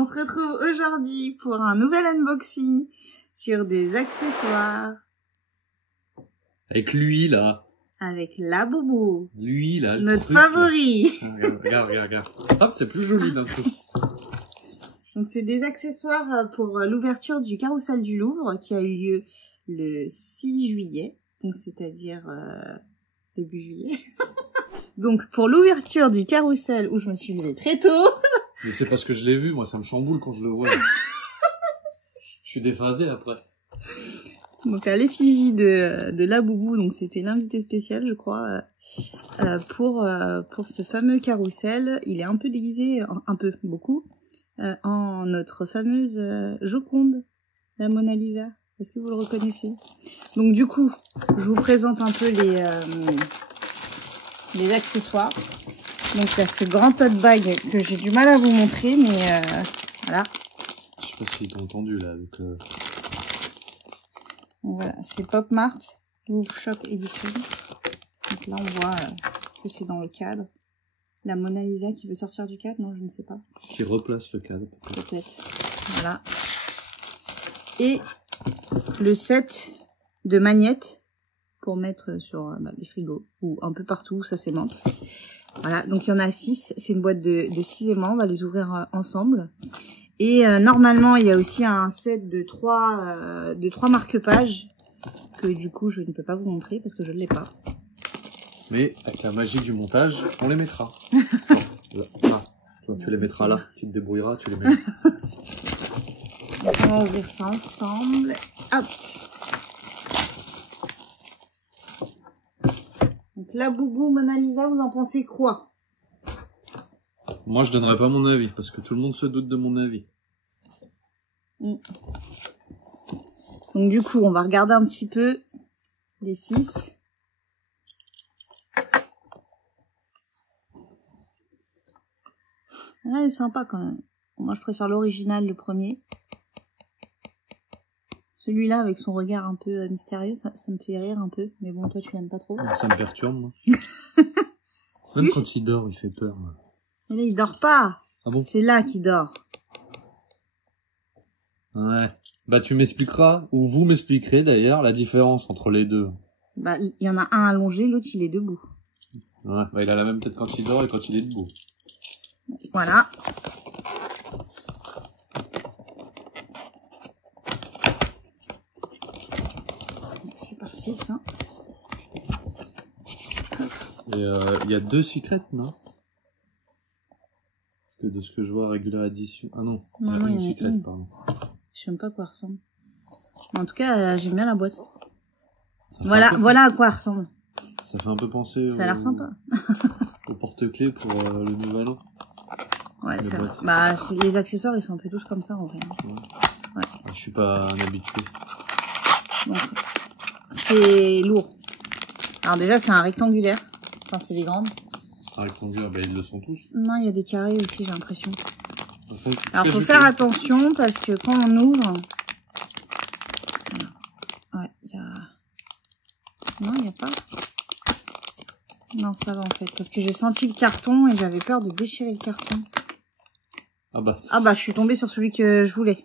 On se retrouve aujourd'hui pour un nouvel unboxing sur des accessoires. Avec lui, là. Avec Labubu. Lui, là. Notre truc, favori. Là. Regarde. Hop, c'est plus joli d'un coup. Donc, c'est des accessoires pour l'ouverture du Carrousel du Louvre qui a eu lieu le 6 juillet. Donc, c'est-à-dire début juillet. Donc, pour l'ouverture du Carrousel où je me suis levée très tôt. Mais c'est parce que je l'ai vu, moi, ça me chamboule quand je le vois. Je suis déphasé après. Donc à l'effigie de Labubu, donc c'était l'invité spécial, je crois, pour ce fameux carrousel. Il est un peu déguisé, beaucoup, en notre fameuse Joconde, la Mona Lisa. Est-ce que vous le reconnaissez? Donc du coup, je vous présente un peu les accessoires. Donc il y a ce grand tote bag que j'ai du mal à vous montrer, mais voilà. Je sais pas si t'as entendu là avec. Voilà, c'est Pop Mart Louvre Shop Edition. Donc là, on voit que c'est dans le cadre. La Mona Lisa qui veut sortir du cadre, non, je ne sais pas. Qui replace le cadre. Peut-être. Voilà. Et le set de magnettes pour mettre sur les frigos ou un peu partout où ça s'aimante. Voilà, donc il y en a 6. C'est une boîte de 6 aimants. On va les ouvrir ensemble. Et normalement, il y a aussi un set de 3 marque-pages que du coup, je ne peux pas vous montrer parce que je ne l'ai pas. Mais avec la magie du montage, on les mettra. Là. Toi, tu les mettras là. Tu te débrouilleras, tu les mets. Donc, on va ouvrir ça ensemble. Hop. Donc Labubu, Mona Lisa, vous en pensez quoi? Moi, je donnerai pas mon avis parce que tout le monde se doute de mon avis. Donc du coup, on va regarder un petit peu les 6. Là, elle est sympa quand même. Moi, je préfère l'original, le premier. Celui-là, avec son regard un peu mystérieux, ça me fait rire un peu. Mais bon, toi, tu l'aimes pas trop. Ça me perturbe, moi. Même Oui. Quand il dort, il fait peur. Moi. Mais là, il dort pas. Ah bon? C'est là qu'il dort. Ouais. Bah, tu m'expliqueras, ou vous m'expliquerez d'ailleurs, la différence entre les deux. Bah, il y en a un allongé, l'autre, il est debout. Ouais, bah, il a la même tête quand il dort et quand il est debout. Voilà. C'est par 6, hein. Et il y a 2 secrets, non? Parce que de ce que je vois, Regular Edition... Ah non, Non, il y a il y en une a secret, une. pardon. Je sais même pas à quoi elle ressemble. Mais en tout cas, j'aime bien la boîte. Ça fait Voilà à quoi elle ressemble. Ça fait un peu penser Ça a l'air sympa. au porte-clés pour le nouvel an. Ouais, c'est vrai. boîtes. Bah, les accessoires, ils sont un peu tous comme ça, en vrai. Ouais. Je suis pas un habitué. Donc, c'est lourd. Alors déjà, c'est un rectangulaire. Enfin, c'est des grandes. C'est un rectangulaire, ben ils le sont tous. Non, il y a des carrés aussi, j'ai l'impression. Enfin, Alors, faut faire attention parce que quand on ouvre... Ouais, il y a... Non, il n'y a pas. Non, ça va en fait. Parce que j'ai senti le carton et j'avais peur de déchirer le carton. Ah bah, je suis tombée sur celui que je voulais.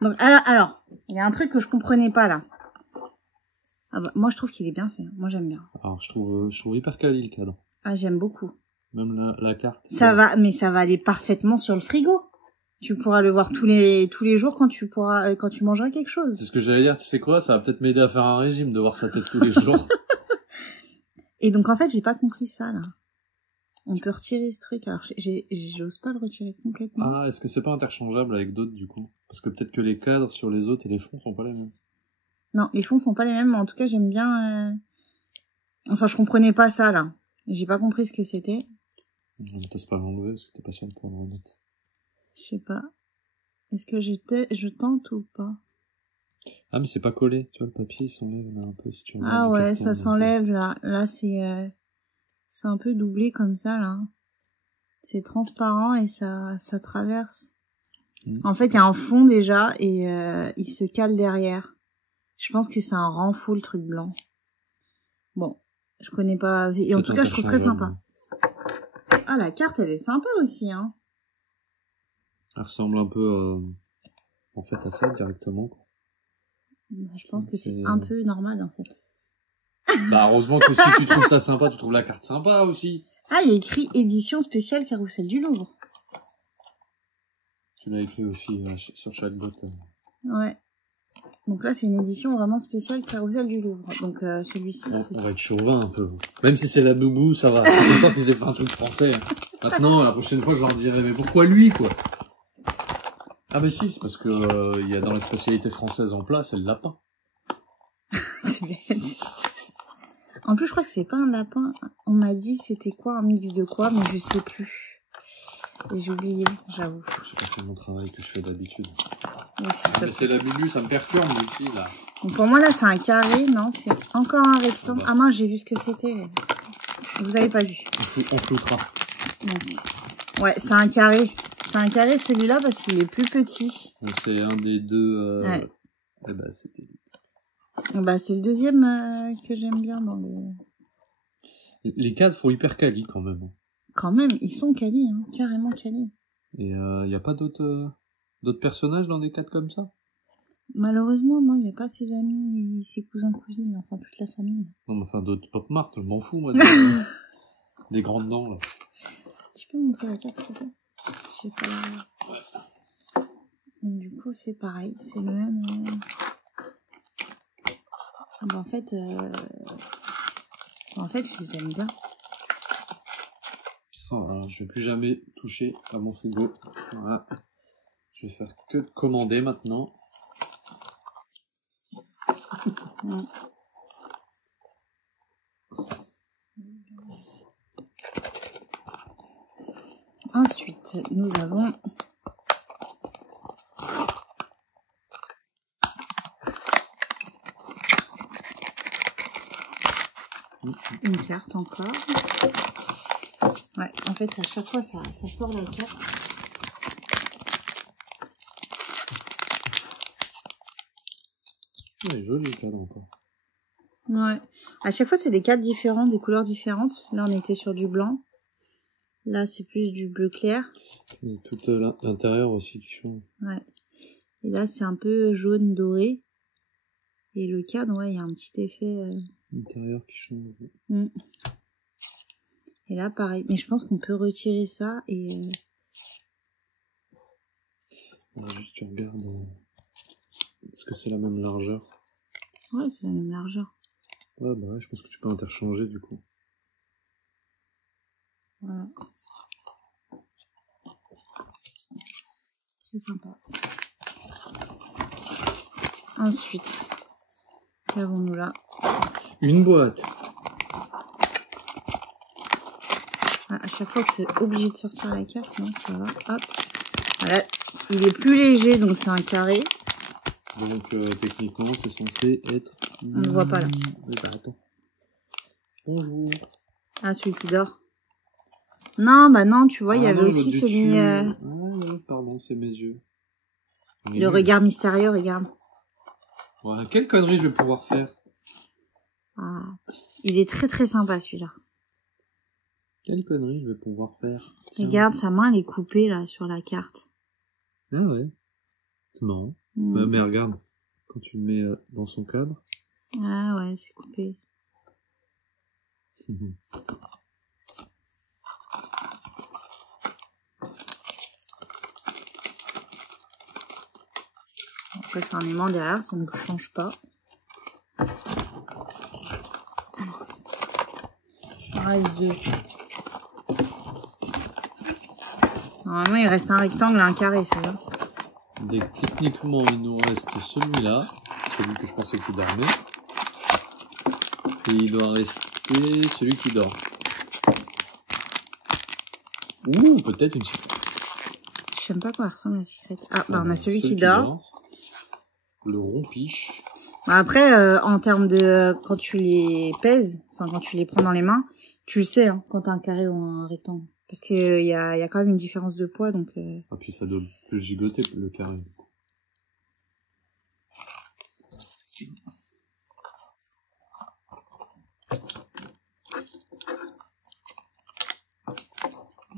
Donc, alors, il y a un truc que je comprenais pas là. Ah bah, moi, je trouve qu'il est bien fait. Moi, j'aime bien. alors je trouve hyper quali le cadre. Ah, j'aime beaucoup. Même la carte. Ça va, mais ça va aller parfaitement sur le frigo. Tu pourras le voir tous les jours quand tu mangeras quelque chose. C'est ce que j'allais dire, tu sais quoi, ça va peut-être m'aider à faire un régime de voir sa tête tous les jours. Et donc, en fait, j'ai pas compris ça, là. On peut retirer ce truc. Alors, j'ose pas le retirer complètement. Ah, est-ce que c'est pas interchangeable avec d'autres, du coup? Parce que peut-être que les cadres sur les autres et les fonds sont pas les mêmes. Non, les fonds sont pas les mêmes, mais en tout cas, j'aime bien... Enfin, je comprenais pas ça, là. J'ai pas compris ce que c'était. T'oses pas l'enlever parce que t'es pas sûr de pouvoir le remettre. Je sais pas. Est-ce que je tente ou pas? Ah, mais c'est pas collé. Tu vois, le papier, il s'enlève là un peu si tu enlèves Ah du ouais, carton, ça s'enlève, là. Là, c'est un peu doublé comme ça, là. C'est transparent et ça traverse. En fait, il y a un fond déjà et il se cale derrière. Je pense que c'est un renfort, le truc blanc. Bon, je connais pas. Et en tout cas, je trouve très sympa. Ah, la carte, elle est sympa aussi, hein. Elle ressemble un peu en fait à ça directement. Je pense que c'est un peu normal en fait. Bah heureusement que si tu trouves ça sympa, tu trouves la carte sympa aussi. Ah, il y a écrit édition spéciale Carrousel du Louvre. Tu l'as écrit aussi sur chaque boîte. Ouais. Donc là, c'est une édition vraiment spéciale Carrousel du Louvre. Donc celui-ci, on va être chauvin un peu. Même si c'est la boubou, ça va. Je suis content qu'ils aient fait un truc français. Maintenant, la prochaine fois, je leur dirai, mais pourquoi lui, quoi? Ah bah si, c'est parce que il y a dans la spécialité française en plat, c'est le lapin. En plus, je crois que c'est pas un lapin. On m'a dit c'était quoi, un mix de quoi, mais je sais plus. J'ai oublié, j'avoue. J'ai pas fait mon travail que je fais d'habitude. Ouais, mais c'est la bubu, ça me perturbe aussi, là. Donc pour moi, là, c'est un carré. Non, c'est encore un rectangle. Ah mince, j'ai vu ce que c'était. Vous avez pas vu. On floutera. Ouais, c'est un carré. C'est un carré, celui-là, parce qu'il est plus petit. Donc c'est un des deux... Ouais. Eh ben, c'était... Bah, c'est le deuxième que j'aime bien dans le... Les cadres font hyper quali quand même. Quand même, ils sont quali, hein, carrément quali. Et y a pas d'autres personnages dans des cadres comme ça? Malheureusement, non, il n'y a pas ses amis et ses cousins, cousines, enfin toute la famille. Non, mais enfin d'autres Pop Mart, je m'en fous moi. Des grandes dents là. Tu peux montrer la carte s'il te plaît? Je sais pas. Ouais. Donc du coup, c'est pareil, c'est le même... Bah, en fait, je les aime bien. Alors, je vais plus jamais toucher à mon frigo. Voilà. Je vais faire que de commander maintenant. Ensuite, nous avons une carte encore. Ouais, en fait, à chaque fois, ça sort la carte. Ouais, joli le cadre encore. Ouais. À chaque fois, c'est des cartes différentes, des couleurs différentes. Là, on était sur du blanc. Là, c'est plus du bleu clair. Et tout l'intérieur aussi qui change. Ouais. Et là, c'est un peu jaune doré. Et le cadre, ouais, il y a un petit effet... L'intérieur qui change. Et là, pareil. Mais je pense qu'on peut retirer ça et... Alors, juste tu regardes... Est-ce que c'est la même largeur? Ouais, c'est la même largeur. Ouais, bah ouais, je pense que tu peux interchanger du coup. Voilà. C'est sympa. Ensuite, qu'avons-nous là? Une boîte. Ah, à chaque fois que tu es obligé de sortir la carte, non, ça va. Hop. Voilà. Il est plus léger, donc c'est un carré. Donc techniquement, c'est censé être... On ne voit pas là. Bah attends. Bonjour. Ah, celui qui dort. Non, bah non, tu vois, il y avait aussi celui... Ah, pardon, c'est mes yeux. Le regard mystérieux, regarde. Voilà, quelle connerie je vais pouvoir faire? Ah, il est très très sympa celui-là. Quelle connerie je vais pouvoir faire? Tiens. Regarde, sa main elle est coupée là sur la carte. Ah ouais. C'est marrant. Mais regarde, quand tu le mets dans son cadre. Ah ouais, c'est coupé. Après c'est un aimant derrière, ça ne change pas. Il reste deux. Normalement il reste un rectangle et un carré, c'est ça. Donc techniquement il nous reste celui-là, celui que je pensais qu'il dormait. Et il doit rester celui qui dort. Ouh, peut-être une secrète. Je sais même pas à quoi ressemble la secrète. Ah, bah on a celui qui dort. Le rompiche. Bah après, en termes de... quand tu les pèses, enfin quand tu les prends dans les mains, tu le sais hein, quand t'as un carré ou un rectangle. Parce qu'il y a quand même une différence de poids, donc... Ah, puis ça doit plus gigoter le carré.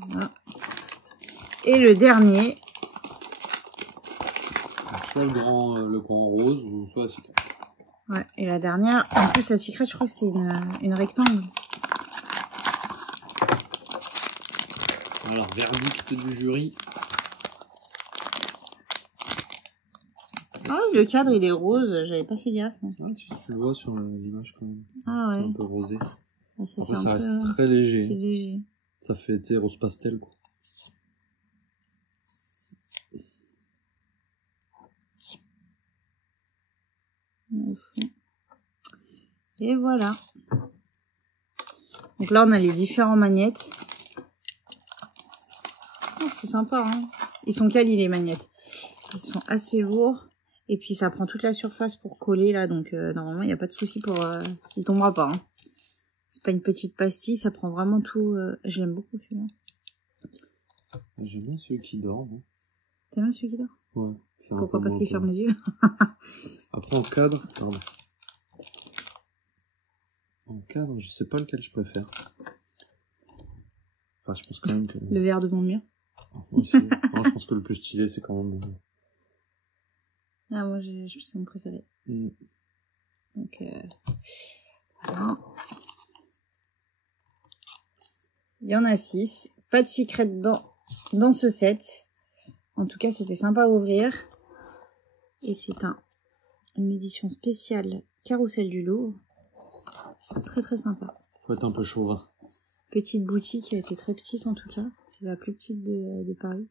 Voilà. Et le dernier, soit le grand rose, ou soit la secret. Ouais, et la dernière, en plus la secret, je crois que c'est une rectangle. Alors, verdict du jury. Ah, le cadre il est rose, j'avais pas fait gaffe. Ouais, tu le vois sur l'image quand même. Ah ouais. C'est un peu rosé. Ah, ça après, fait ça un reste peu... très léger. C'est léger. Ça fait été rose pastel, quoi. Et voilà. Donc là, on a les différents magnettes. Oh, c'est sympa, hein. Ils sont quali, les magnettes. Ils sont assez lourds. Et puis, ça prend toute la surface pour coller, là. Donc, normalement, il n'y a pas de souci pour... il tombera pas, hein. C'est pas une petite pastille, ça prend vraiment tout. J'aime beaucoup celui-là. J'aime bien celui qui dort. Hein. T'aimes bien celui qui dort? Ouais. Pourquoi? Parce qu'il ferme les yeux. Après, en cadre, pardon. En cadre, je sais pas lequel je préfère. Enfin, je pense quand même que... Le vert de mon mur. Aussi. Non, je pense que le plus stylé, c'est quand même... Ah, moi, c'est mon préféré. Donc, voilà. Il y en a 6. Pas de secret dans ce set. En tout cas, c'était sympa à ouvrir. Et c'est une édition spéciale Carrousel du Louvre. Très très sympa. Faut être un peu chauvin. Petite boutique qui a été très petite en tout cas. C'est la plus petite de Paris.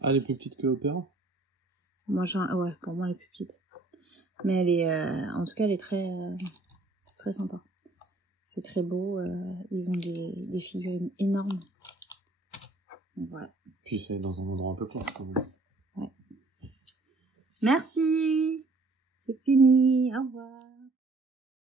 Ah, elle est plus petite que Opéra? Moi, ouais, pour moi, elle est plus petite. Mais elle est, en tout cas, elle est c'est très sympa. C'est très beau. Ils ont des figurines énormes. Donc, voilà. Puis c'est dans un endroit un peu classe quand même. Ouais. Merci. C'est fini. Au revoir.